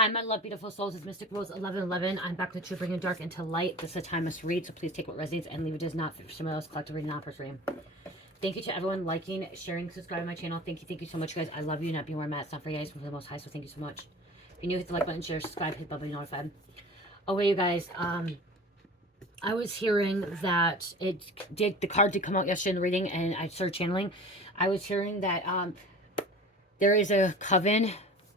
Hi, my love, beautiful souls. It's Mystic Rose 1111. I'm back with you, bringing dark into light. This is a time must read, so please take what resonates and leave it does not. For someone else, collective reading, not personal reading. Thank you to everyone liking, sharing, subscribing to my channel. Thank you so much, guys. I love you, not being where I'm at. It's not for you guys, from the most high, so thank you so much. If you're new, hit the like button, share, subscribe, hit the bell, be notified. Okay, you guys. I was hearing that the card did come out yesterday in the reading, and I started channeling. I was hearing that there is a coven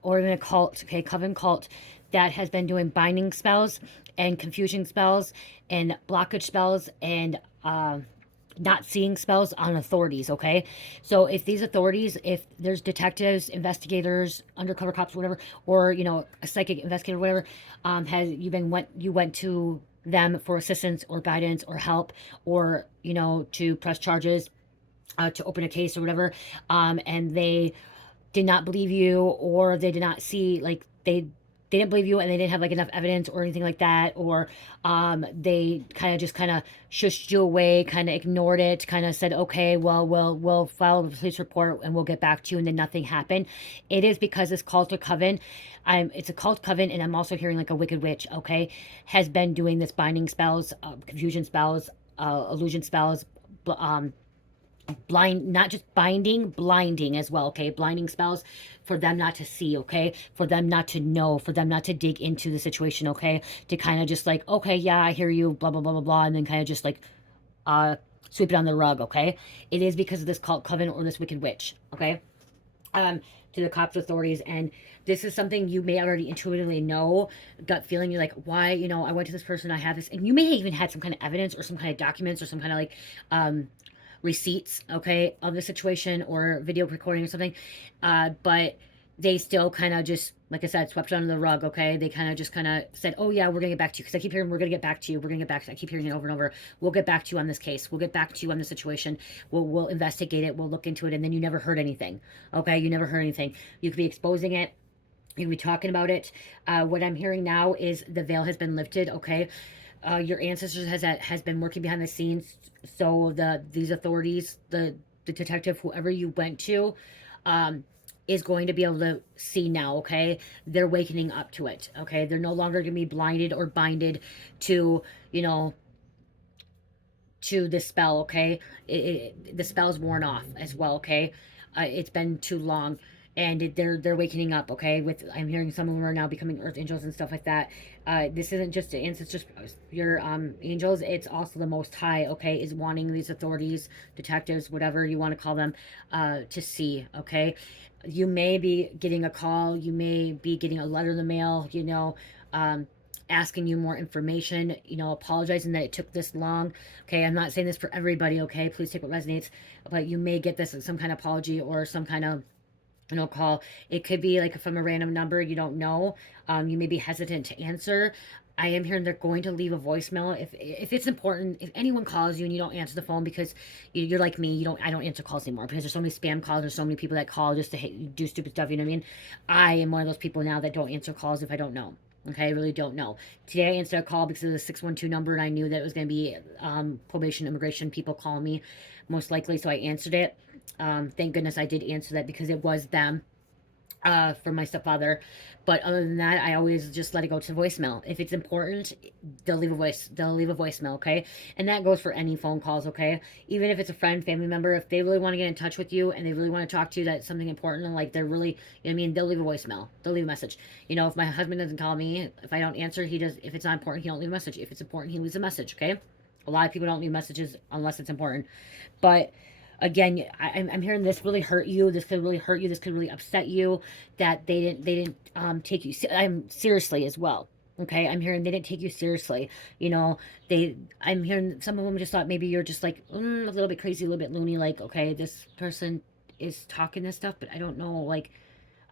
or even a cult, okay, coven cult, that has been doing binding spells and confusion spells and blockage spells and not seeing spells on authorities, okay? So if these authorities, if there's detectives, investigators, undercover cops, whatever, or, you know, a psychic investigator, whatever, you went to them for assistance or guidance or help, or, you know, to press charges, to open a case or whatever, and they did not believe you, or they did not see, like, they didn't believe you and they didn't have like enough evidence or anything like that, or they kind of shushed you away, kind of ignored it, kind of said, okay, well, we'll file a police report and we'll get back to you, and then nothing happened. It is because this cult or coven, it's a cult coven, and I'm also hearing like a wicked witch, okay, has been doing this binding spells, confusion spells, illusion spells, not just binding, blinding as well, okay? Blinding spells for them not to see, okay? For them not to know, for them not to dig into the situation, okay? To kind of just like, okay, yeah, I hear you, blah, blah, blah, blah, blah, and then kind of just like sweep it on the rug, okay? It is because of this cult coven or this wicked witch, okay? To the cops, authorities, and this is something you may already intuitively know, gut feeling. You're like, why, you know, I went to this person, I have this, and you may even had some kind of evidence or some kind of documents or some kind of like receipts, okay, of the situation or video recording or something, but they still kind of just, like I said, swept it under the rug, okay? They kind of said, oh yeah, we're gonna get back to you, because I keep hearing, we're gonna get back to you, we're gonna get back to you. I keep hearing it over and over. We'll get back to you on this case, we'll get back to you on the situation, we'll investigate it, we'll look into it, and then you never heard anything, okay? You never heard anything. You could be exposing it, you could be talking about it. What I'm hearing now is the veil has been lifted, okay? Your ancestors has been working behind the scenes, so these authorities, the detective, whoever you went to, is going to be able to see now, okay? They're wakening up to it, okay? They're no longer going to be blinded or binded to, you know, to the spell, okay? The spell's worn off as well, okay? It's been too long, and they're wakening up, okay? With, I'm hearing some of them are now becoming earth angels and stuff like that. This isn't just ancestors, your angels. It's also the Most High, okay? Is wanting these authorities, detectives, whatever you want to call them, to see, okay? You may be getting a call. You may be getting a letter in the mail. You know. Asking you more information, you know, apologizing that it took this long. Okay, I'm not saying this for everybody, okay? Please take what resonates, but you may get this, some kind of apology or some kind of, you know, call. It could be like from a random number you don't know. You may be hesitant to answer. I am hearing they're going to leave a voicemail if it's important. If anyone calls you and you don't answer the phone, because you're like me, I don't answer calls anymore, because there's so many spam calls. There's so many people that call just to do stupid stuff. You know what I mean? I am one of those people now that don't answer calls if I don't know. Okay, I really don't know. Today I answered a call because of the 612 number, and I knew that it was going to be probation, immigration people calling me, most likely, so I answered it. Thank goodness I did answer that, because it was them, for my stepfather. But other than that, I always just let it go to voicemail. If it's important, they'll leave a voicemail, okay? And that goes for any phone calls, okay? Even if it's a friend, family member, if they really want to get in touch with you and they really want to talk to you, that's something important, and like they're really, you know what I mean, they'll leave a voicemail. They'll leave a message. You know, if my husband doesn't call me, if I don't answer, he does. If it's not important, he don't leave a message. If it's important, he leaves a message, okay? A lot of people don't leave messages unless it's important. But again, I'm hearing this really hurt you. This could really hurt you. This could really upset you, that they didn't take you seriously as well. Okay, I'm hearing they didn't take you seriously. You know, I'm hearing some of them just thought maybe you're just like a little bit crazy, a little bit loony. Like, okay, this person is talking this stuff, but I don't know, like,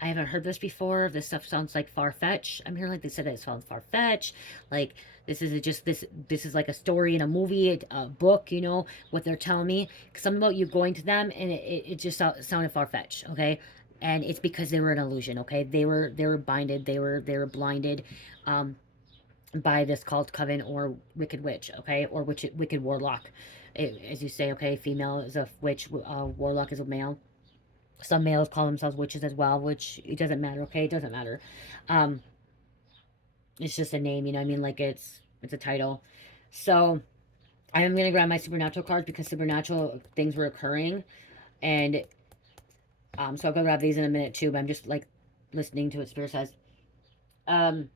I haven't heard this before. This stuff sounds like far-fetched. I'm hearing like they said that it sounds far-fetched. Like, this is just this is like a story in a movie, a book, you know, what they're telling me. Something about you going to them, and it just sounded far-fetched, okay? And it's because they were an illusion, okay? They were binded, they were blinded by this cult coven or wicked witch, okay? Or wicked warlock. As you say, okay, female is a witch, warlock is a male. Some males call themselves witches as well, which it doesn't matter, okay? It doesn't matter. It's just a name, you know what I mean? Like it's a title. So I am gonna grab my supernatural cards because supernatural things were occurring, and so I'll go grab these in a minute too. But I'm just like listening to what Spirit says. Um,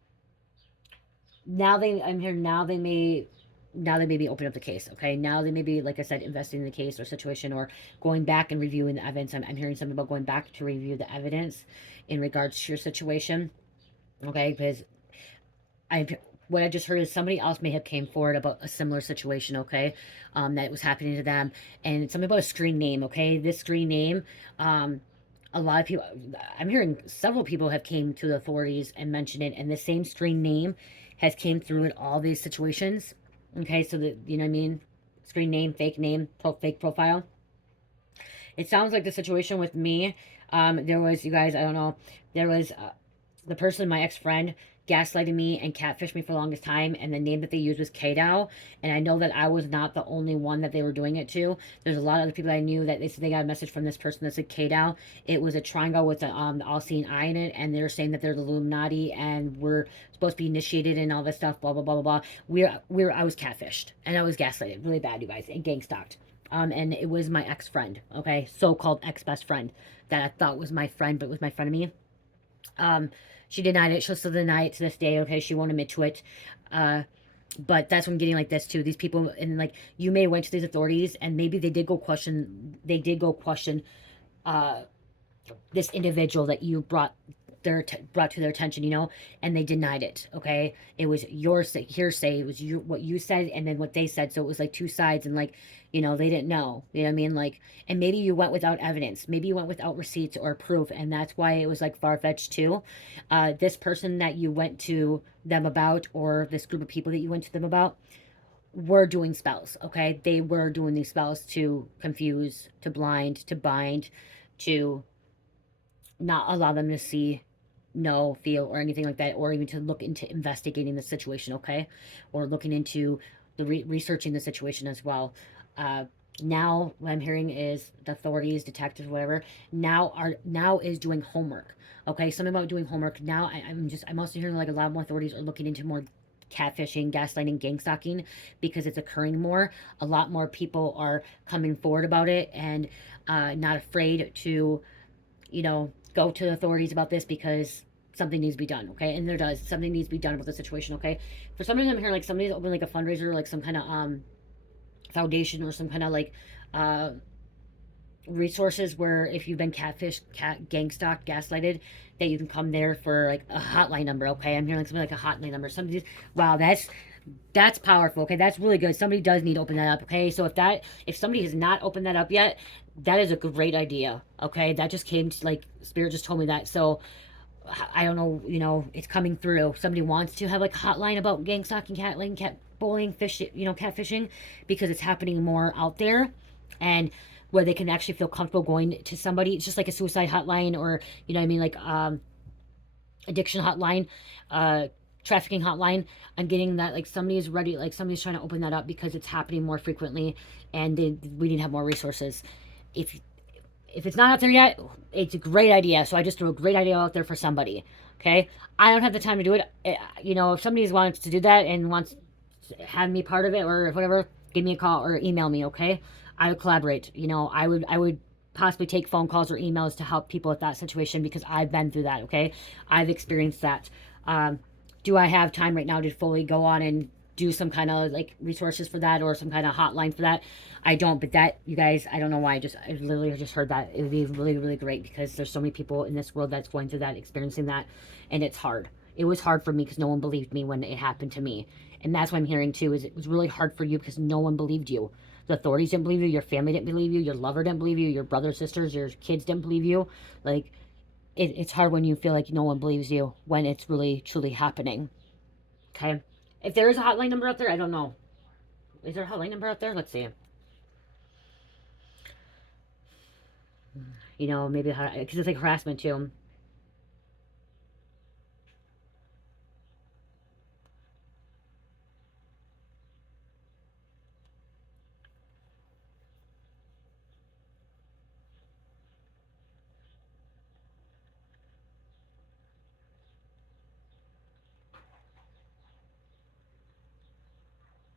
I'm here now. They may be opening up the case. Okay, now they may be, like I said, investing in the case or situation, or going back and reviewing the evidence. I'm hearing something about going back to review the evidence in regards to your situation. Okay, because I what I just heard is somebody else may have came forward about a similar situation, okay, that was happening to them, and something about a screen name, okay. This screen name, um, a lot of people, I'm hearing several people have came to the authorities and mentioned it, and the same screen name has came through in all these situations, okay. So that, you know what I mean, screen name, fake profile. It sounds like the situation with me. There was, you guys, I don't know, there was the person, my ex-friend, gaslighting me and catfished me for the longest time, and the name that they used was K-Dow, and I know that I was not the only one that they were doing it to. There's a lot of other people I knew that they said they got a message from this person that said K-Dow. It was a triangle with the all-seeing eye in it, and they're saying that they're the Illuminati, and we're supposed to be initiated and all this stuff, blah, blah, blah, blah, blah. I was catfished, and I was gaslighted really bad, you guys, and gang stalked. And it was my ex-friend, okay, so-called ex-best friend that I thought was my friend, but was my frenemy. Um, she denied it. She'll still deny it to this day. Okay, she won't admit to it. But that's what I'm getting like this too. These people, and like, you may have went to these authorities, and maybe they did go question. They did go question uh, this individual that you brought to their attention, you know, and they denied it. Okay, it was your hearsay. It was what you said, and then what they said. So it was like two sides, and like, you know, they didn't know. You know what I mean? Like, and maybe you went without evidence. Maybe you went without receipts or proof, and that's why it was like far fetched too. This person that you went to them about, or this group of people that you went to them about, were doing spells. Okay, they were doing these spells to confuse, to blind, to bind, to not allow them to see, know, feel, or anything like that, or even to look into investigating the situation, okay? Or looking into the researching the situation as well. Now what I'm hearing is the authorities, detectives, whatever, now is doing homework. Okay, something about doing homework. Now I'm also hearing like a lot more authorities are looking into more catfishing, gaslighting, gang stalking, because it's occurring more. A lot more people are coming forward about it, and not afraid to, you know, go to the authorities about this because something needs to be done, okay? And there does. Something needs to be done about the situation, okay? For some reason, I'm hearing like somebody's open like a fundraiser, like some kind of foundation, or some kind of like uh resources where if you've been catfished, gang stalked, gaslighted, that you can come there for like a hotline number, okay? I'm hearing like something like a hotline number. Somebody's, wow, that's powerful, okay? That's really good. Somebody does need to open that up, okay? So if somebody has not opened that up yet, that is a great idea, okay? That just came to, like, Spirit just told me that. So I don't know, you know, it's coming through. Somebody wants to have like a hotline about gang stalking, cat bullying, fish, you know, catfishing, because it's happening more out there, and where they can actually feel comfortable going to somebody. It's just like a suicide hotline, or, you know what I mean, like addiction hotline, uh trafficking hotline. I'm getting that like somebody is ready, like somebody's trying to open that up because it's happening more frequently, and we need to have more resources. If if it's not out there yet, it's a great idea. So I just threw a great idea out there for somebody. Okay, I don't have the time to do it. You know, if somebody wants to do that and wants to have me part of it or whatever, give me a call or email me. Okay, I would collaborate. You know, I would possibly take phone calls or emails to help people with that situation, because I've been through that. Okay, I've experienced that. Um, do I have time right now to fully go on and do some kind of like resources for that, or some kind of hotline for that? I don't, but that, you guys, I don't know why. I literally just heard that. It would be really, really great, because there's so many people in this world that's going through that, experiencing that, and it's hard. It was hard for me because no one believed me when it happened to me. And that's what I'm hearing too, is it was really hard for you because no one believed you. The authorities didn't believe you, your family didn't believe you, your lover didn't believe you, your brothers, sisters, your kids didn't believe you. Like, it's hard when you feel like no one believes you when it's really, truly happening. Okay? If there is a hotline number out there, I don't know. Is there a hotline number out there? Let's see. You know, maybe because it's like harassment too.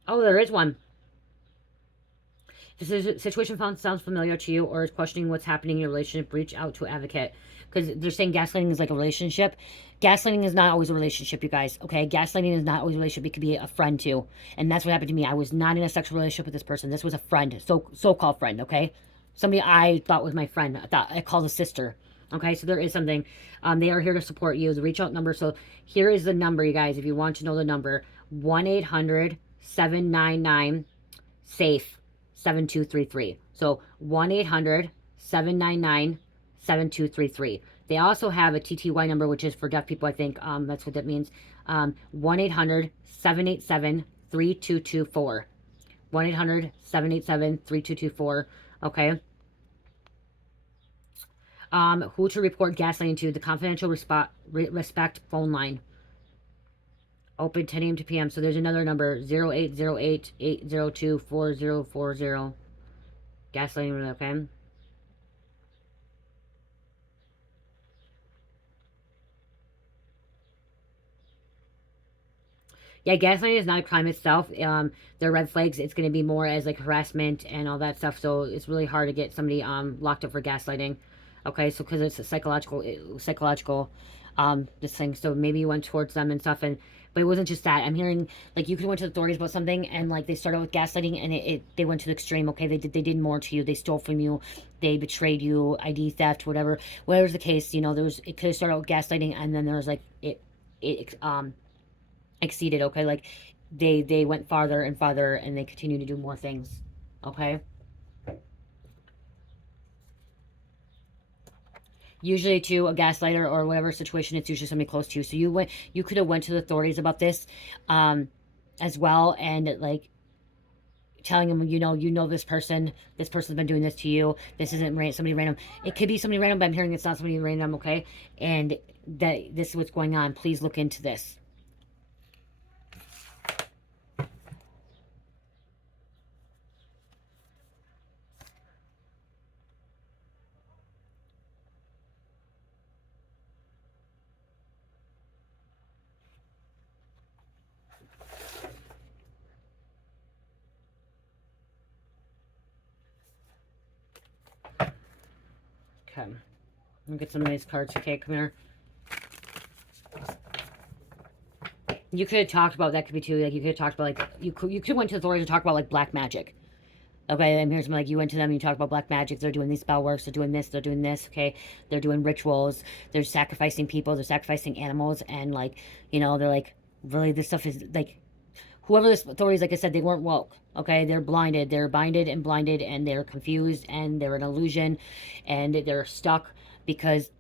Oh, there is one. If this situation sounds familiar to you or is questioning what's happening in your relationship, reach out to an advocate. Because they're saying gaslighting is like a relationship. Gaslighting is not always a relationship, you guys. Okay? Gaslighting is not always a relationship. It could be a friend too. And that's what happened to me. I was not in a sexual relationship with this person. This was a friend. So-called friend, okay? Somebody I thought was my friend. I called a sister. Okay, so there is something. They are here to support you. The reach out number. So here is the number, you guys, if you want to know the number. 1-800-799-SAFE. 7233. So 1-800-799-7233. They also have a TTY number, which is for deaf people, I think. That's what that means. 1-800-787-3224. 1-800-787-3224. Okay. Who to report gaslighting to? The confidential respect phone line. Open 10 a.m. to p.m. So there's another number, 0808-802-4040. Gaslighting, okay? Yeah, gaslighting is not a crime itself. There are red flags. It's going to be more as like harassment and all that stuff. So it's really hard to get somebody locked up for gaslighting. Okay, so because it's a psychological this thing. So maybe you went towards them and stuff, but it wasn't just that. I'm hearing like you could have went to the authorities about something and like they started with gaslighting and they went to the extreme. Okay, they did more to you. They stole from you. They betrayed you. ID theft, whatever's the case. You know, it could have started out with gaslighting and then there was like it exceeded. Okay, like they went farther and farther and they continue to do more things. Okay. Usually to a gaslighter or whatever situation, it's usually somebody close to you. So you could have went to the authorities about this as well, and like telling them, you know this person's been doing this to you. This isn't somebody random. It could be somebody random, but I'm hearing it's not somebody random. Okay, and that this is what's going on. Please look into this. Okay. Let me get some of these cards. Okay, come here. You could have talked about, that could be too, like you could have talked about like, you could have went to the authorities and talked about like black magic. Okay, and here's something like you went to them and you talked about black magic. They're doing these spell works, they're doing this, okay? They're doing rituals, they're sacrificing people, they're sacrificing animals, and like, they're like, really this stuff is like, whoever the authorities, like I said, they weren't woke. Okay, they're blinded, and blinded, and they're confused, and they're an illusion, and they're stuck because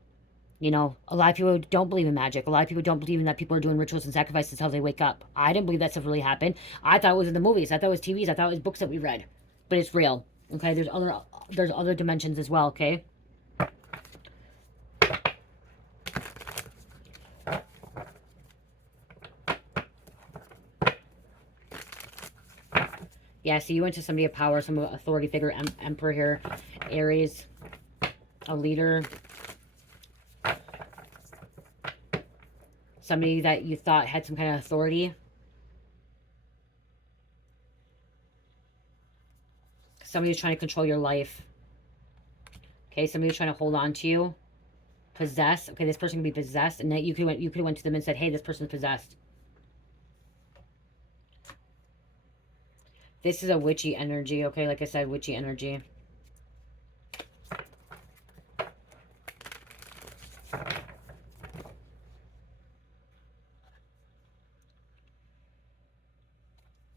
a lot of people don't believe in magic. A lot of people don't believe in that people are doing rituals and sacrifices until they wake up. I didn't believe that stuff really happened. I thought it was in the movies. I thought it was TVs. I thought it was books that we read. But it's real. Okay, there's other dimensions as well, okay? Yeah, so you went to somebody of power, some authority figure, emperor here, Aries, a leader. Somebody that you thought had some kind of authority. Somebody who's trying to control your life. Okay, somebody who's trying to hold on to you. Possess. Okay, this person can be possessed, and that you could have went to them and said, "Hey, this person's possessed." This is a witchy energy. Okay, like I said, witchy energy.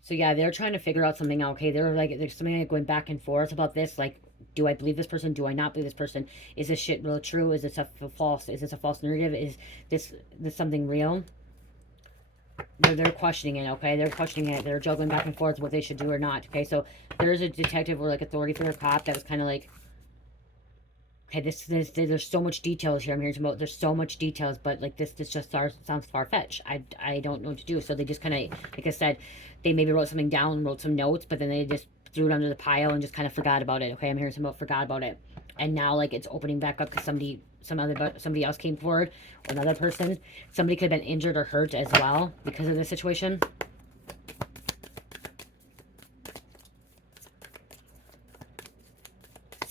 So yeah, they're trying to figure out something out. Okay, there's something like going back and forth about this. Like, do I believe this person? Do I not believe this person? Is this shit really true? Is this a false? Is this a false narrative? Is this something real? They're questioning it. Okay, they're questioning it. They're juggling back and forth what they should do or not. Okay, so there's a detective or like authority figure, cop that was kind of like, okay, there's so much details here. I'm hearing about there's so much details, but like this just sounds far-fetched. I don't know what to do. So they just kind of, like I said, they maybe wrote something down, wrote some notes, but then they just threw it under the pile and just kind of forgot about it. Okay, I'm hearing something about forgot about it, and now like it's opening back up because somebody else came forward, or another person. Somebody could have been injured or hurt as well because of this situation.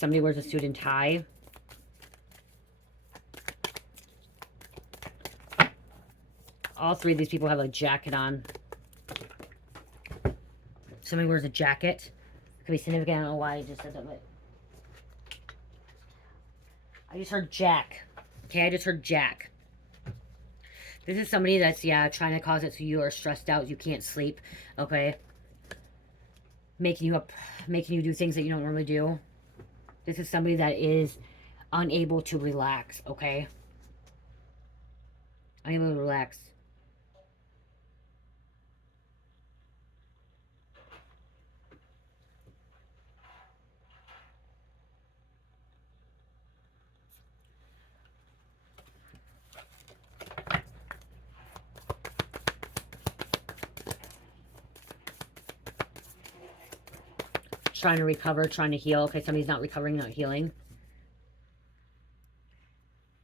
Somebody wears a suit and tie. All three of these people have a jacket on. Somebody wears a jacket. Could be significant. I don't know why I just said that, but I just heard Jack. Okay, I just heard Jack. This is somebody that's, yeah, trying to cause it so you are stressed out. You can't sleep. Okay. Making you do things that you don't normally do. This is somebody that is unable to relax. Okay. Unable to relax. Trying to recover, trying to heal. Okay, somebody's not recovering, not healing.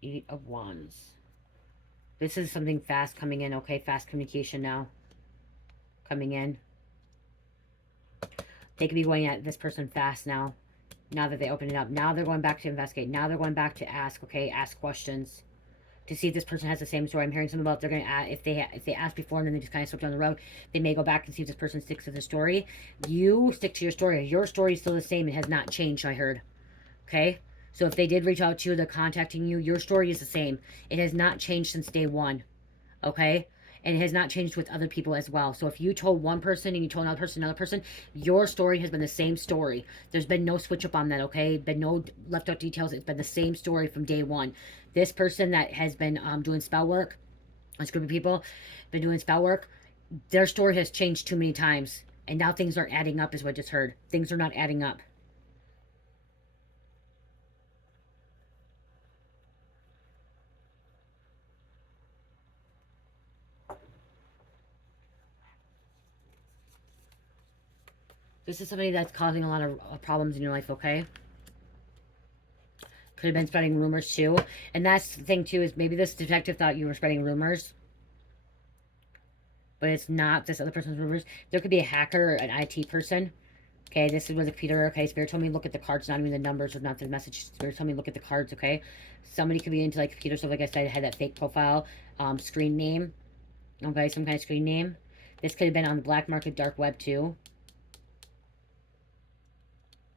8 of Wands. This is something fast coming in. Okay, fast communication now. Coming in. They could be going at this person fast now. Now that they open it up. Now they're going back to investigate. Now they're going back to ask. Okay, ask questions. To see if this person has the same story. I'm hearing something about they're going to ask, if they asked before and then they just kind of slipped down the road, they may go back and see if this person sticks to the story. You stick to your story. Your story is still the same. It has not changed, I heard. Okay? So if they did reach out to you, they're contacting you, your story is the same. It has not changed since day one. Okay? And it has not changed with other people as well. So if you told one person and you told another person, your story has been the same story. There's been no switch up on that, okay? Been no left out details. It's been the same story from day one. This person that has been doing spell work, this group of people, been doing spell work, their story has changed too many times. And now things aren't adding up is what I just heard. Things are not adding up. This is somebody that's causing a lot of problems in your life, okay? Could have been spreading rumors too. And that's the thing too, is maybe this detective thought you were spreading rumors. But it's not this other person's rumors. There could be a hacker or an IT person. Okay, this is where the computer, okay, Spirit told me look at the cards, not even the numbers or not the message. Spirit told me look at the cards, okay? Somebody could be into like computer stuff, like I said, had that fake profile, screen name. Okay, some kind of screen name. This could have been on the black market, dark web too.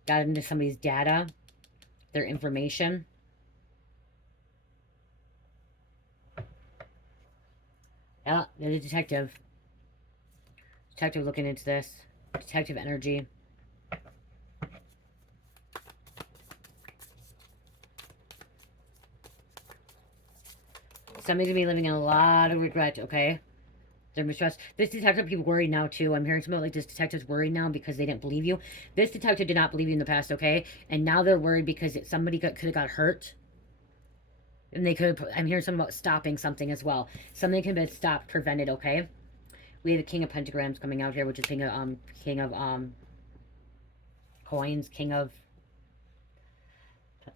Got into somebody's data, their information. Yeah, they're the detective. Detective looking into this. Detective energy. Somebody's gonna be living in a lot of regret, okay? They're mistrust. This detective people worried now too. I'm hearing something like this detective's worried now because they didn't believe you. This detective did not believe you in the past, okay? And now they're worried because somebody could have got hurt. And they could have, I'm hearing something about stopping something as well. Something can be stopped, prevented, okay? We have the King of Pentagrams coming out here, which is King of coins, King of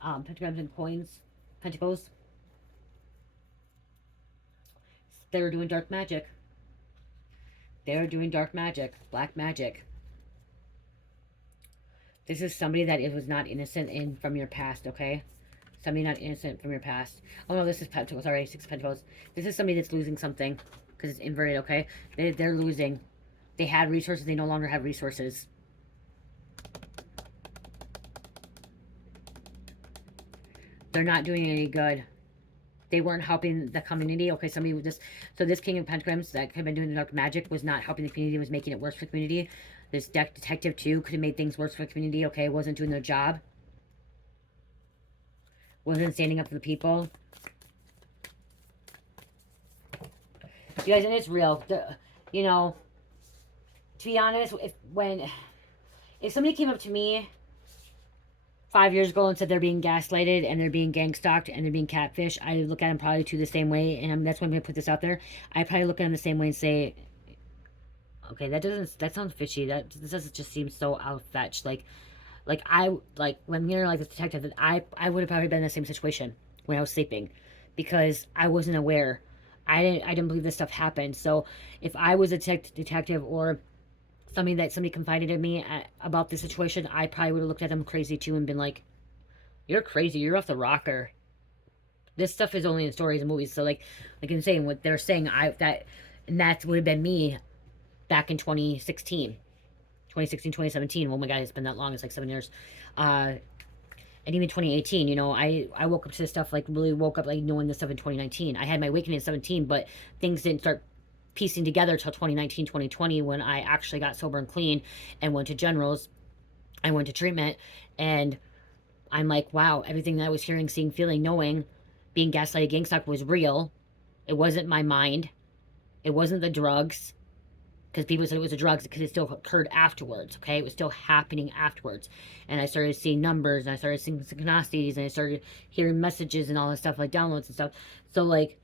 pentagrams and coins, pentacles. They're doing dark magic. They're doing dark magic, black magic. This is somebody that was not innocent from your past, okay? Somebody not innocent from your past. Oh no, this is pentacles already, 6 pentacles. This is somebody that's losing something because it's inverted, okay? They're losing. They had resources, they no longer have resources. They're not doing any good. They weren't helping the community. Okay, somebody with this. So this King of Pentagrams that could have been doing the dark magic was not helping the community, was making it worse for the community. This detective too could have made things worse for the community. Okay, wasn't doing their job. Wasn't standing up for the people. You guys, and it's real. You know, to be honest, if somebody came up to me 5 years ago and said they're being gaslighted and they're being gang stalked and they're being catfish, I look at them probably too the same way, and that's why I'm going to put this out there. I probably look at them the same way and say, okay, that sounds fishy. This doesn't just seem so out-fetched. Like when you're like this detective, I would have probably been in the same situation when I was sleeping, because I wasn't aware. I didn't believe this stuff happened. So if I was a detective or somebody confided in me about the situation, I probably would have looked at them crazy too and been like, You're crazy. You're off the rocker. This stuff is only in stories and movies. So like I'm saying, what they're saying, and that would have been me back in 2016, 2017. Oh my God, it's been that long. It's like 7 years. And even 2018, you know, I woke up to this stuff, like really woke up like knowing this stuff in 2019. I had my awakening in 17, but things didn't start piecing together till 2019, 2020, when I actually got sober and clean and went to generals. I went to treatment, and I'm like, wow, everything that I was hearing, seeing, feeling, knowing, being gaslighted, gang stalked was real. It wasn't my mind. It wasn't the drugs, because people said it was the drugs because it still occurred afterwards, okay? It was still happening afterwards. And I started seeing numbers, and I started seeing synchronicities, and I started hearing messages and all this stuff, like downloads and stuff. So, like,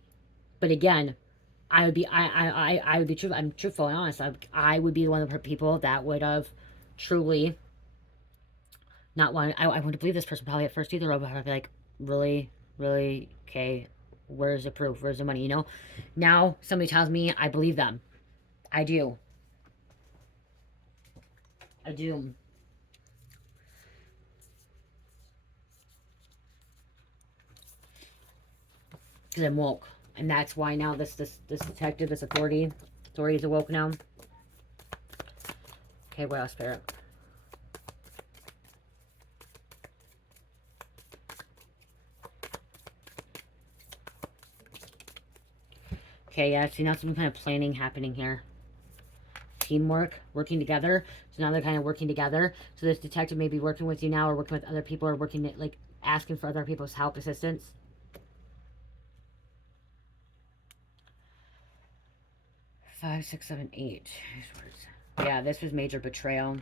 but again, I would be truthful. I'm truthful and honest. I would be one of the people that would have truly not wanted. I wouldn't believe this person probably at first either. I'd be like, really, really, okay, where's the proof? Where's the money? You know, now somebody tells me, I believe them. I do. I do. Because I'm woke. And that's why now this detective, this authority is awoke now. Okay, what else, Spirit? Okay, yeah, see, now some kind of planning happening here. Teamwork, working together. So now they're kind of working together. So this detective may be working with you now, or working with other people, or working, like, asking for other people's help, assistance. Five, 6, 7, 8. Yeah, this was major betrayal.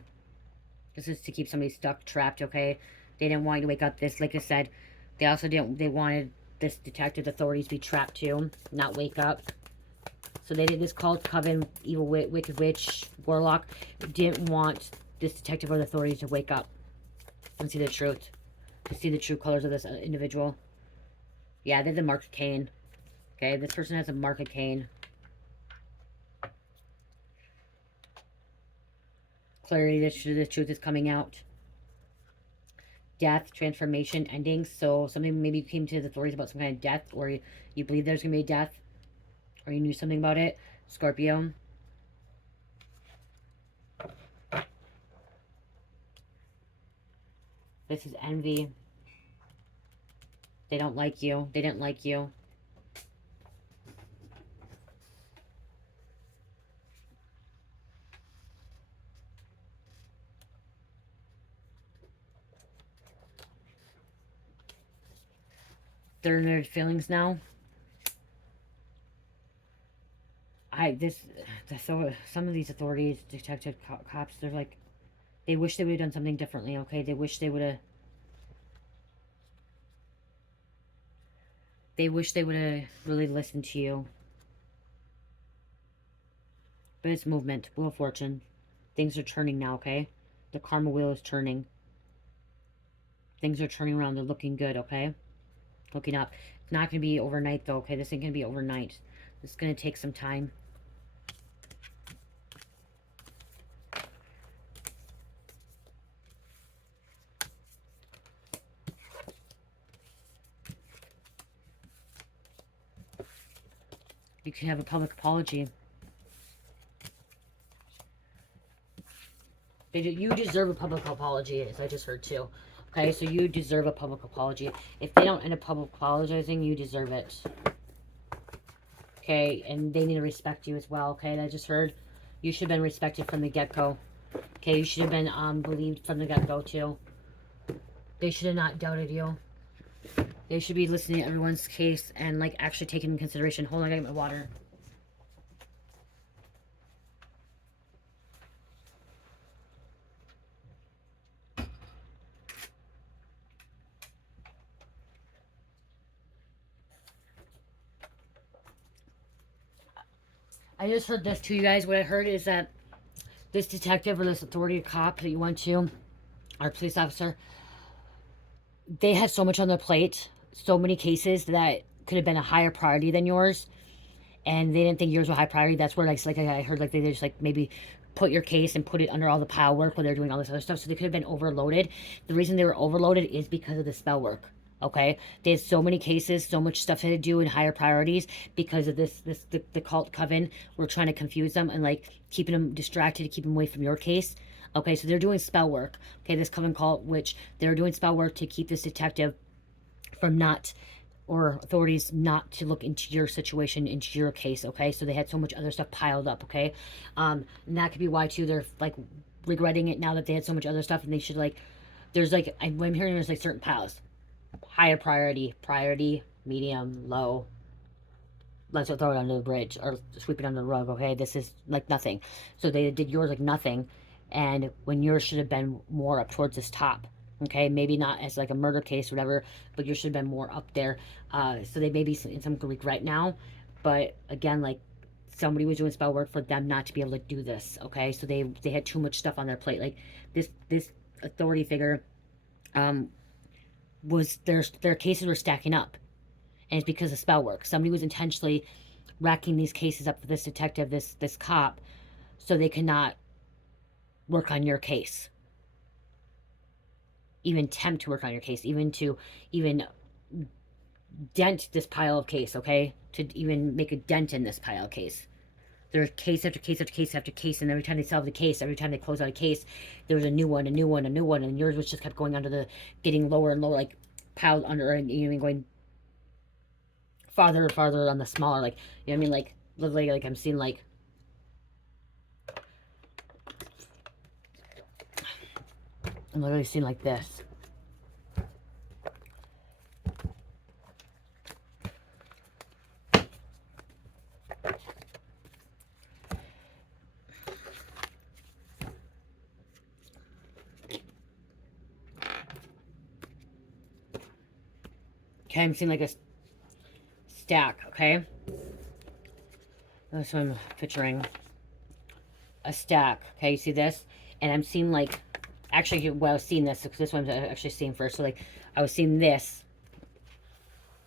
This is to keep somebody stuck, trapped, okay? They didn't want you to wake up. This, like I said, they also didn't, they wanted this detective authorities to be trapped too, not wake up. So they did this called Coven, evil wicked witch, warlock. Didn't want this detective or the authorities to wake up and see the truth. To see the true colors of this individual. Yeah, they're the mark of Cain. Okay, this person has a mark of Cain. Clarity, the truth is coming out. Death, transformation, endings. So something maybe came to the authorities about some kind of death, or you believe there's going to be a death, or you knew something about it. Scorpio. This is envy. They don't like you. They didn't like you. They're in their feelings now. So some of these authorities, detective cops, they're like, they wish they would have done something differently, okay? They wish they would have really listened to you. But it's movement, Wheel of Fortune. Things are turning now, okay? The karma wheel is turning. Things are turning around. They're looking good, okay? Looking up. It's not going to be overnight, though, okay? This ain't going to be overnight. This is going to take some time. You can have a public apology. You deserve a public apology, as I just heard too. Okay, so you deserve a public apology. If they don't end up public apologizing, you deserve it. Okay, and they need to respect you as well. Okay, I just heard you should have been respected from the get-go. Okay, you should have been believed from the get-go too. They should have not doubted you. They should be listening to everyone's case and like actually taking into consideration. Hold on, I gotta get my water. I just heard this too, you guys. What I heard is that this detective or this authority or cop that you went to, or police officer, they had so much on their plate, so many cases that could have been a higher priority than yours. and they didn't think yours were high priority. That's where, like I heard, like they just like maybe put your case and put it under all the pile work while they're doing all this other stuff. So they could have been overloaded. The reason they were overloaded is because of the spell work. Okay, they had so many cases, so much stuff they had to do in higher priorities because of the cult Coven were trying to confuse them and like keeping them distracted to keep them away from your case. Okay, so they're doing spell work. Okay, this Coven cult, which they're doing spell work to keep this detective from not, or authorities not to look into your situation, into your case. Okay, so they had so much other stuff piled up. Okay, and that could be why too they're like regretting it now that they had so much other stuff, and they should like, there's like, I'm hearing there's like certain piles: higher priority, medium, low. Let's throw it under the bridge or sweep it under the rug. Okay, this is like nothing. So they did yours like nothing, and when yours should have been more up towards this top. Okay, maybe not as like a murder case or whatever, but yours should have been more up there. So they may be in some regret now, but again, like somebody was doing spell work for them not to be able to do this. Okay, so they had too much stuff on their plate. Like this authority figure, was their cases were stacking up, and it's because of spell work. Somebody was intentionally racking these cases up for this detective, this cop, so they cannot work on your case, even attempt to work on your case, even to dent this pile of case. Okay, to even make a dent in this pile of case. There's case after case after case after case, and every time they solve the case, every time they close out a case, there was a new one, a new one, a new one, and yours was just kept going under the, getting lower and lower, like piled under, and even going farther and farther on the smaller, like, you know what I mean, like literally, like I'm seeing like, I'm literally seeing like this. Okay, I'm seeing like a stack. Okay, that's what I'm picturing. A stack. Okay, you see this? And I'm seeing like, actually, well, I was seeing this, because this one I'm actually seeing first. So like, I was seeing this.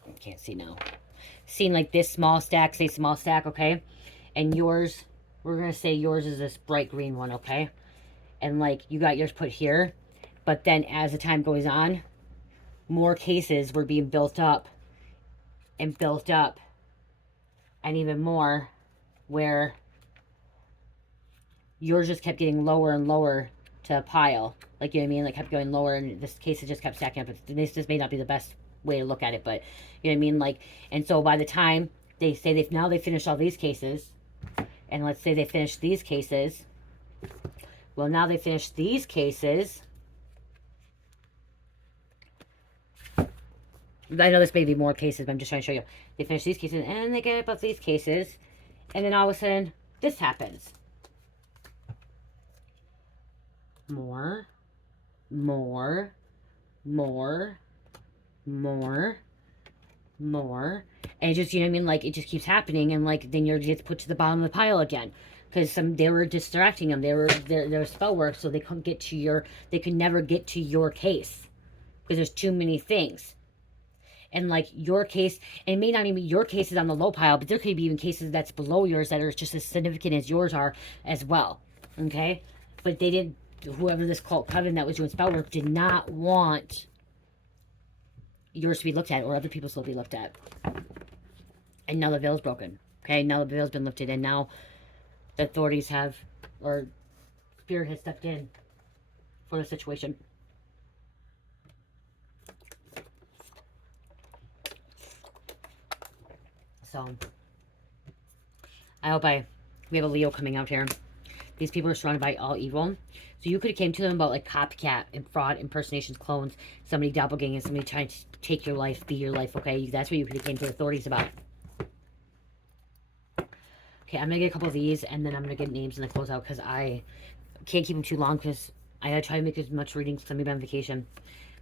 I can't see now. Seeing like this small stack, say small stack, okay? And yours, we're gonna say yours is this bright green one, okay? And like, you got yours put here, but then as the time goes on, more cases were being built up and built up, and even more, where yours just kept getting lower and lower to a pile. Like, you know what I mean? Like, kept going lower, and this case just kept stacking up. This just may not be the best way to look at it, but you know what I mean? Like, and so by the time they say they finished all these cases, and let's say they finished these cases, well, now they finished these cases. I know this may be more cases, but I'm just trying to show you. They finish these cases, and they get up these cases, and then all of a sudden, this happens. More, more, more, more, more. And it just, you know what I mean? Like, it just keeps happening, and like, then you're just put to the bottom of the pile again. Because they were distracting them. There was spell work, so they couldn't get to your, they could never get to your case. Because there's too many things. And like your case, and it may not even be your cases on the low pile, but there could be even cases that's below yours that are just as significant as yours are as well. Okay? But they didn't, whoever this cult Coven that was doing spell work did not want yours to be looked at, or other people's will be looked at. And now the veil's broken. Okay? Now the veil's been lifted, and now the authorities have, or Spirit has stepped in for the situation. So, I hope we have a Leo coming out here. These people are surrounded by all evil. So you could have came to them about like copycat and fraud, impersonations, clones, somebody doppelganging, somebody trying to take your life, be your life, okay? That's what you could have came to the authorities about. Okay, I'm going to get a couple of these, and then I'm going to get names and then close out, because I can't keep them too long, because I gotta try to make as much readings. Let me be on vacation.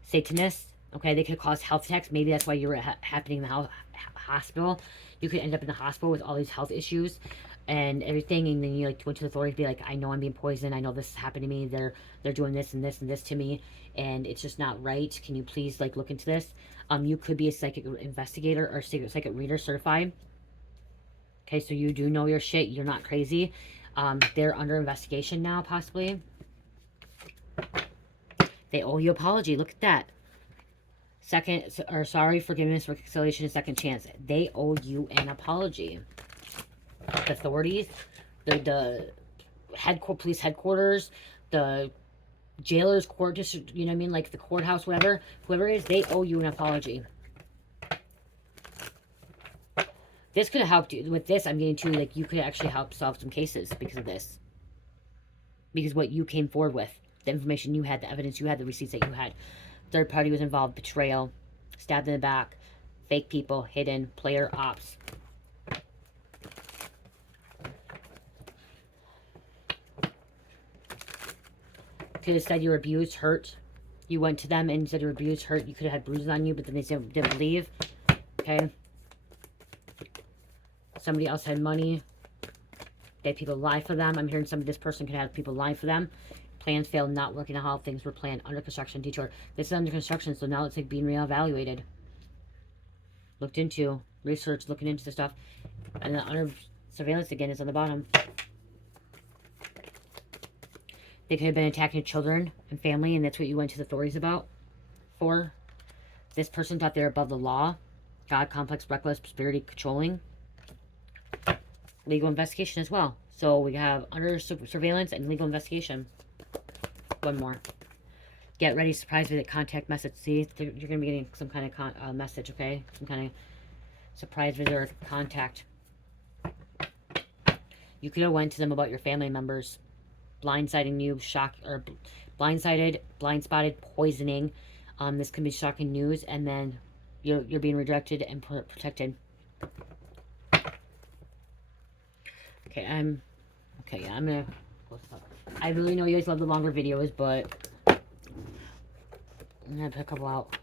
Satanists, okay, they could cause health attacks. Maybe that's why you were happening in the hospital. You could end up in the hospital with all these health issues and everything, and then you like went to the authorities, be like, I know I'm being poisoned. I know this happened to me. They're doing this and this and this to me, and it's just not right. Can you please like look into this? You could be a psychic investigator or psychic reader certified. Okay, so you do know your shit. You're not crazy. They're under investigation now, possibly. They owe you an apology. Look at that. Sorry, forgiveness, reconciliation, and second chance. They owe you an apology. The authorities, the police headquarters, the jailer's court district, you know what I mean? Like the courthouse, whatever, whoever it is, they owe you an apology. This could have helped you. With this, I'm getting to, like, you could actually help solve some cases because of this. Because what you came forward with, the information you had, the evidence you had, the receipts that you had. Third party was involved, betrayal, stabbed in the back, fake people, hidden, player, ops. Could have said you were abused, hurt. You went to them and said you were abused, hurt. You could have had bruises on you, but then they didn't believe. Okay. Somebody else had money. They had people lie for them. I'm hearing this person could have people lie for them. Plans failed, not working out how things were planned. Under construction, detour. This is under construction, so now it's like being reevaluated. Looked into, research, looking into the stuff. And then under surveillance again is on the bottom. They could have been attacking children and family, and that's what you went to the authorities about. For this person thought they're above the law. God, complex, reckless, spirited, controlling. Legal investigation as well. So we have under surveillance and legal investigation. One more. Get ready, surprise visit, contact message. See, you're going to be getting some kind of message, okay? Some kind of surprise visit or contact. You could have went to them about your family members. Blindsiding you, shock, or blindsided, blind spotted, poisoning. This can be shocking news, and then you're being redirected and protected. Okay, I'm gonna close this up. I really know you guys love the longer videos, but I'm gonna pick a couple out.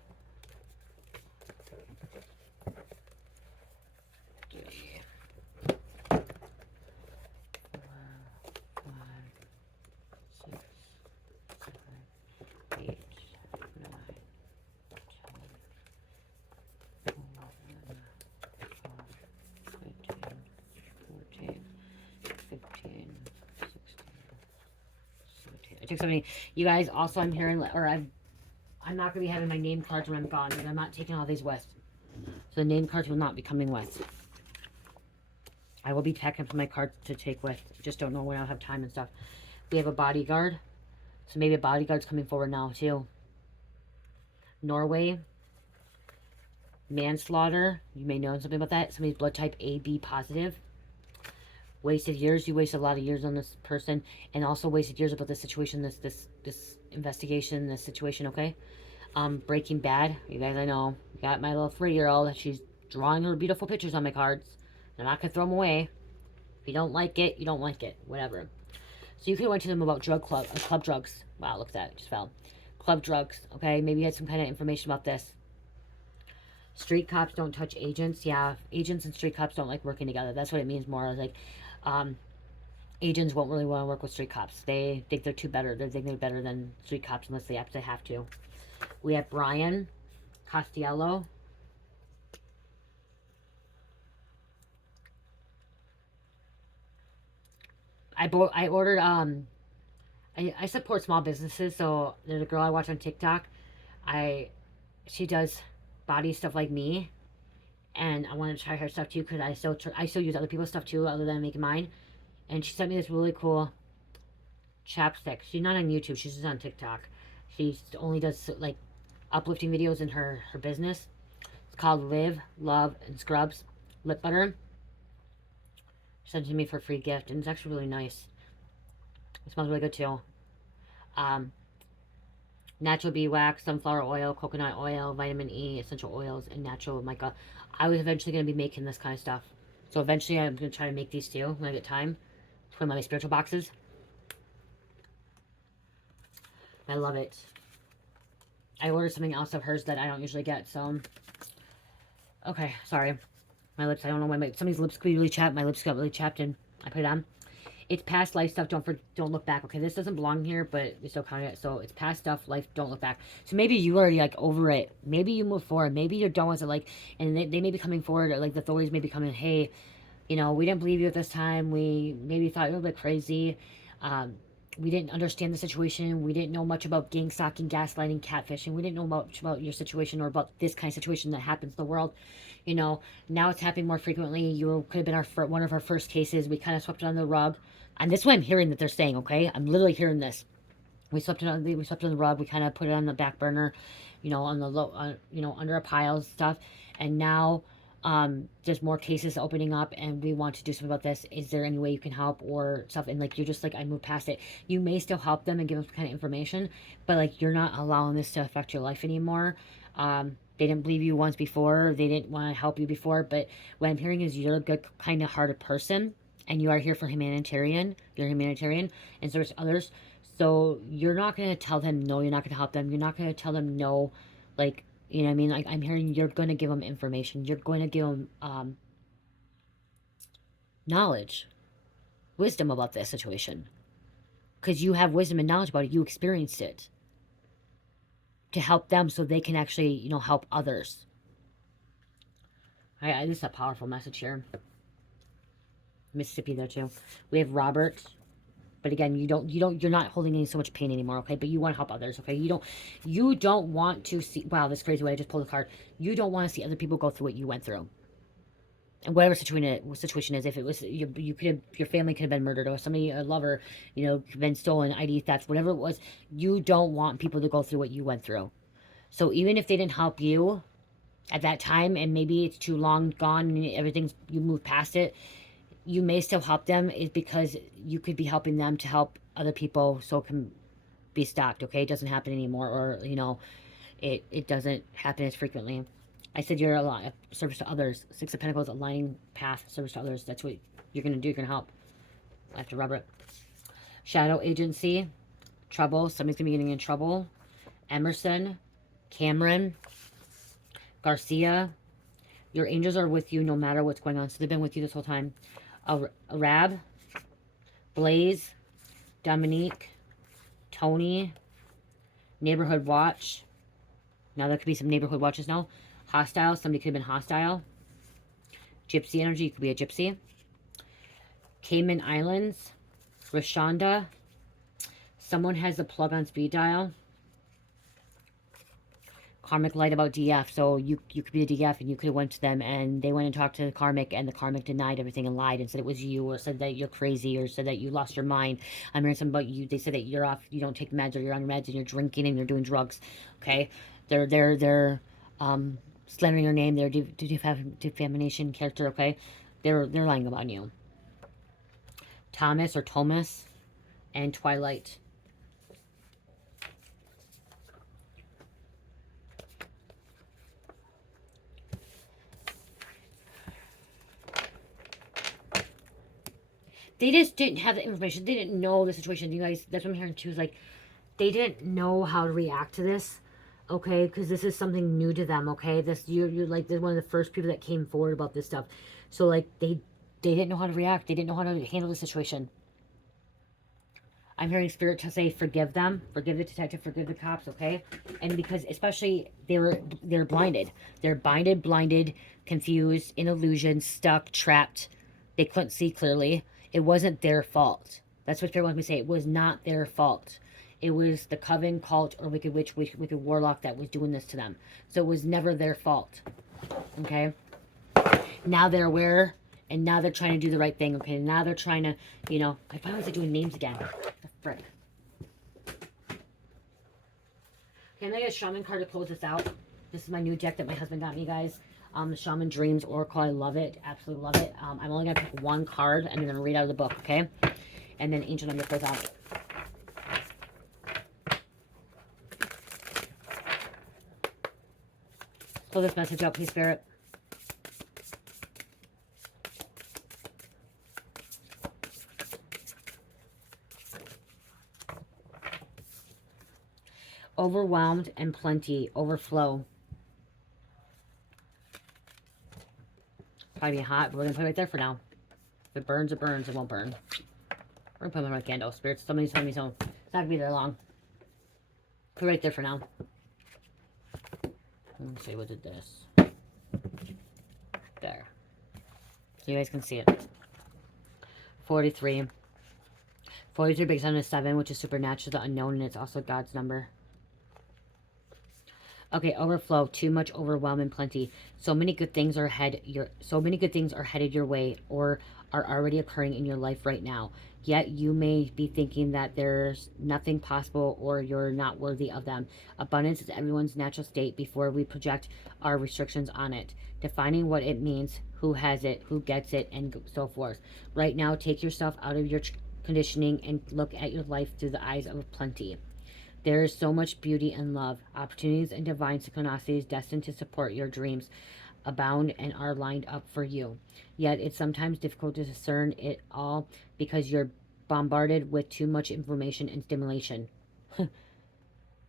I took something. You guys, also I'm hearing, or I'm not going to be having my name cards when I'm gone. And I'm not taking all these with. So the name cards will not be coming with. I will be packing up my cards to take with. Just don't know when I'll have time and stuff. We have a bodyguard. So maybe a bodyguard's coming forward now too. Norway. Manslaughter. You may know something about that. Somebody's blood type AB positive. Wasted years. You wasted a lot of years on this person, and also wasted years about this situation, this investigation, this situation. Okay. Breaking Bad. You guys, I know. Got my little 3-year-old. She's drawing her beautiful pictures on my cards. I'm not gonna throw them away. If you don't like it, you don't like it. Whatever. So you could have went to them about club drugs. Wow, look at that. It just fell. Club drugs. Okay. Maybe you had some kind of information about this. Street cops don't touch agents. Yeah, agents and street cops don't like working together. That's what it means more. Like, agents won't really want to work with street cops. They think they're too better. They think they're better than street cops unless they absolutely have to. We have Brian Costello. I ordered, I support small businesses, so there's a girl I watch on TikTok. She does body stuff like me, and I want to try her stuff too, because I still use other people's stuff too, other than making mine. And she sent me this really cool chapstick. She's not on YouTube, she's just on TikTok. She only does like uplifting videos in her business. It's called Live, Love, and Scrubs Lip Butter. She sent it to me for a free gift, and it's actually really nice. It smells really good too. Natural beeswax, sunflower oil, coconut oil, vitamin E, essential oils, and natural mica. I was eventually going to be making this kind of stuff. So eventually I'm going to try to make these too when I get time. Put them on my spiritual boxes. I love it. I ordered something else of hers that I don't usually get, so. Okay, sorry. My lips, I don't know why somebody's lips could be really chapped. My lips got really chapped and I put it on. It's past life stuff. Don't look back. Okay, this doesn't belong here, but we still count it. So it's past stuff. Life. Don't look back. So maybe you already like over it. Maybe you move forward. Maybe you're done with it. Like, and they may be coming forward, or like the authorities may be coming. Hey, You know, we didn't believe you at this time. We maybe thought you were a bit crazy. Um, we didn't understand the situation. We didn't know much about gang stalking, gaslighting, catfishing. We didn't know much about your situation or about this kind of situation that happens in the world. You know, now it's happening more frequently. You could have been one of our first cases. We kind of swept it under the rug. And this is what I'm hearing that they're saying, okay? I'm literally hearing this. We swept it on the rug. We kind of put it on the back burner, you know, on the low, you know, under a pile of stuff. And now there's more cases opening up, and we want to do something about this. Is there any way you can help or stuff? And like, you're just like, I moved past it. You may still help them and give them some kind of information, but like, you're not allowing this to affect your life anymore. They didn't believe you once before. They didn't want to help you before. But what I'm hearing is you're a good, kind of hearted person, and you are here for humanitarian. You're humanitarian and service to others. So you're not going to tell them no, you're not going to help them. You're not going to tell them no, like, you know what I mean? Like, I'm hearing you're going to give them information. You're going to give them knowledge, wisdom about this situation. Because you have wisdom and knowledge about it. You experienced it. To help them so they can actually, you know, help others. This is a powerful message here. Mississippi there too. We have Robert. But again, you're not holding any so much pain anymore, okay? But you want to help others, okay? You don't want to see, wow, this crazy way, I just pulled a card. You don't want to see other people go through what you went through. And whatever situation is, if it was, you could have, your family could have been murdered, or somebody, a lover, you know, been stolen, ID theft, whatever it was, you don't want people to go through what you went through. So even if they didn't help you at that time, and maybe it's too long gone, and you moved past it, you may still help them, is because you could be helping them to help other people so it can be stopped, okay? It doesn't happen anymore, or, you know, it doesn't happen as frequently. I said you're a service to others. Six of Pentacles, aligning path, service to others. That's what you're going to do. You're going to help. After Robert. Shadow agency, trouble. Somebody's going to be getting in trouble. Emerson, Cameron, Garcia. Your angels are with you no matter what's going on. So they've been with you this whole time. Rab, Blaze, Dominique, Tony, Neighborhood Watch. Now there could be some neighborhood watches now. Hostile, somebody could have been hostile. Gypsy energy, you could be a gypsy. Cayman Islands, Rashonda. Someone has the plug on speed dial. Karmic lied about DF, so you could be the DF, and you could have went to them, and they went and talked to the Karmic, and the Karmic denied everything and lied and said it was you, or said that you're crazy, or said that you lost your mind. I'm hearing something about you. They said that you're off, you don't take meds, or you're on meds, and you're drinking, and you're doing drugs. Okay, they're slandering your name. They're defamation character. Okay, they're lying about you. Thomas or Thomas and Twilight. They just didn't have the information. They didn't know the situation. You guys, that's what I'm hearing too. Is like, they didn't know how to react to this, okay? Because this is something new to them, okay? You're like, they're one of the first people that came forward about this stuff. So like, they didn't know how to react. They didn't know how to handle the situation. I'm hearing Spirit to say, forgive them, forgive the detective, forgive the cops, okay? And because especially they're blinded. They're blinded, confused, in illusion, stuck, trapped. They couldn't see clearly. It wasn't their fault. That's what Spirit wants me to say. It was not their fault. It was the Coven, cult, or wicked witch, wicked warlock that was doing this to them. So it was never their fault. Okay? Now they're aware, and now they're trying to do the right thing. Okay? Now they're trying to, you know, I finally was doing names again. The frick. Okay, I'm going to get a shaman card to close this out. This is my new deck that my husband got me, guys. The Shaman Dreams Oracle. I love it. Absolutely love it. I'm only going to pick one card, and I'm going to read out of the book, okay? And then Angel Number goes out. Pull this message out, please, Spirit. Overwhelmed and plenty. Overflow. Probably be hot, but we're going to put it right there for now. If it burns, it burns. It won't burn. We're going to put it on a candle. Spirits, somebody's telling me so. It's not going to be there long. Put it right there for now. Let me see, what did this? There. You guys can see it. 43. 43 breaks down to 7, which is supernatural, the unknown, and it's also God's number. Okay, overflow, too much, overwhelm, and plenty. So many good things are headed your way or are already occurring in your life right now. Yet you may be thinking that there's nothing possible or you're not worthy of them. Abundance is everyone's natural state before we project our restrictions on it. Defining what it means, who has it, who gets it, and so forth. Right now, take yourself out of your conditioning and look at your life through the eyes of plenty. There is so much beauty and love. Opportunities and divine synchronicities destined to support your dreams abound and are lined up for you. Yet it's sometimes difficult to discern it all because you're bombarded with too much information and stimulation.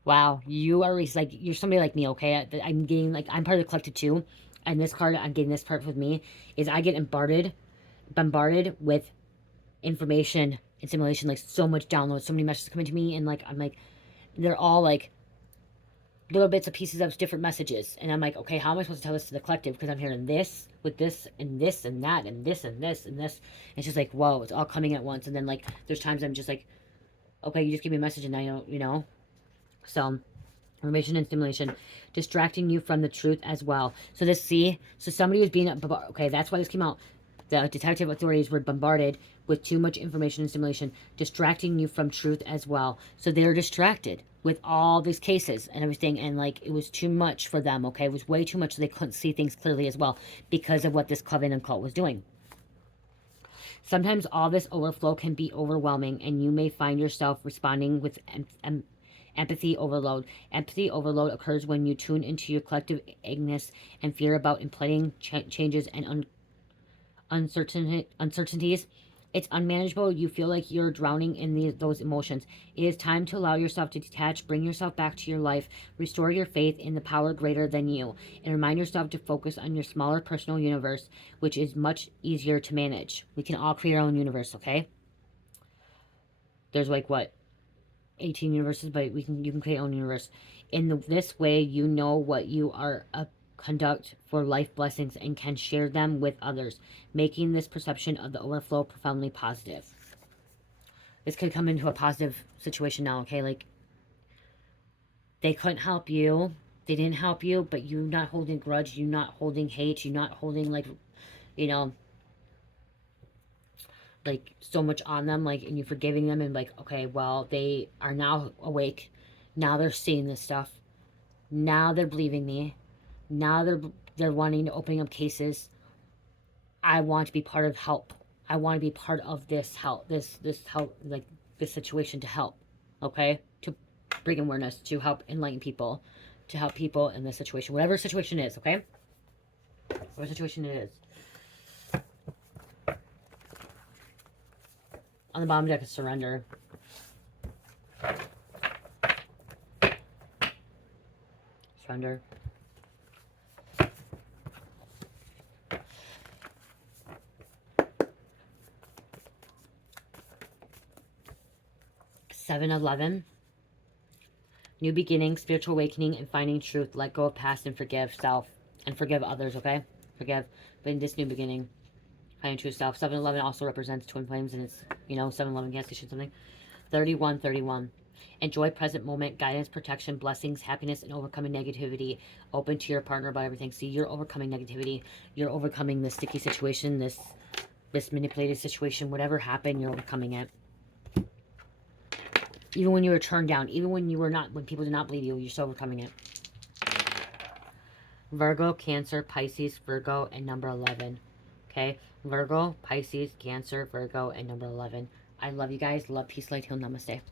Wow, you are like, you're somebody like me, okay? I'm getting, like, I'm part of the collective too. And this card, I'm getting this part with me, is I get bombarded with information and stimulation, like so much downloads, so many messages coming to me, and like, I'm like, they're all like little bits of pieces of different messages. And I'm like, okay, how am I supposed to tell this to the collective? Because I'm hearing this with this and this and that and this and this and this. And it's just like, whoa, it's all coming at once. And then like, there's times I'm just like, okay, you just give me a message and I don't, you know? So, information and stimulation, distracting you from the truth as well. So this, see, so somebody was being, okay, that's why this came out. The detective authorities were bombarded with too much information and stimulation, distracting you from truth as well. So they're distracted with all these cases and everything, and like it was too much for them, okay? It was way too much, so they couldn't see things clearly as well because of what this Coven and cult was doing. Sometimes all this overflow can be overwhelming, and you may find yourself responding with empathy overload. Empathy overload occurs when you tune into your collective ignorance and fear about impending changes and uncertainties. It's unmanageable. You feel like you're drowning in those emotions. It is time to allow yourself to detach, bring yourself back to your life, restore your faith in the power greater than you, and remind yourself to focus on your smaller personal universe, which is much easier to manage. We can all create our own universe, okay? There's like, what, 18 universes, but you can create your own universe. In this way, you know what you are conduct for life blessings and can share them with others, making this perception of the overflow profoundly positive. This could come into a positive situation now, okay? Like, they couldn't help you, they didn't help you, but you not holding grudge, you not holding hate, you not holding, like, you know, like so much on them, like, and you forgiving them, and like, okay, well, they are now awake, now they're seeing this stuff, now they're believing me, now they're wanting to open up cases. I want to be part of help. I want to be part of this help, this help, like this situation to help, okay? To bring awareness, to help enlighten people, to help people in this situation, whatever situation it is, okay? Whatever situation it is. On the bottom deck is surrender. Surrender. $7-11. New beginning, spiritual awakening, and finding truth. Let go of past and forgive self. And forgive others, okay? Forgive. But in this new beginning, finding true self. 7-11 also represents twin flames, and it's, you know, 7-11 gas station something. 31-31. Enjoy present moment, guidance, protection, blessings, happiness, and overcoming negativity. Open to your partner about everything. See, you're overcoming negativity. You're overcoming this sticky situation, this manipulated situation. Whatever happened, you're overcoming it. Even when you were turned down, even when you were not, when people did not believe you, you're still overcoming it. Virgo, Cancer, Pisces, Virgo, and number 11. Okay? Virgo, Pisces, Cancer, Virgo, and number 11. I love you guys. Love, peace, light, heal, namaste.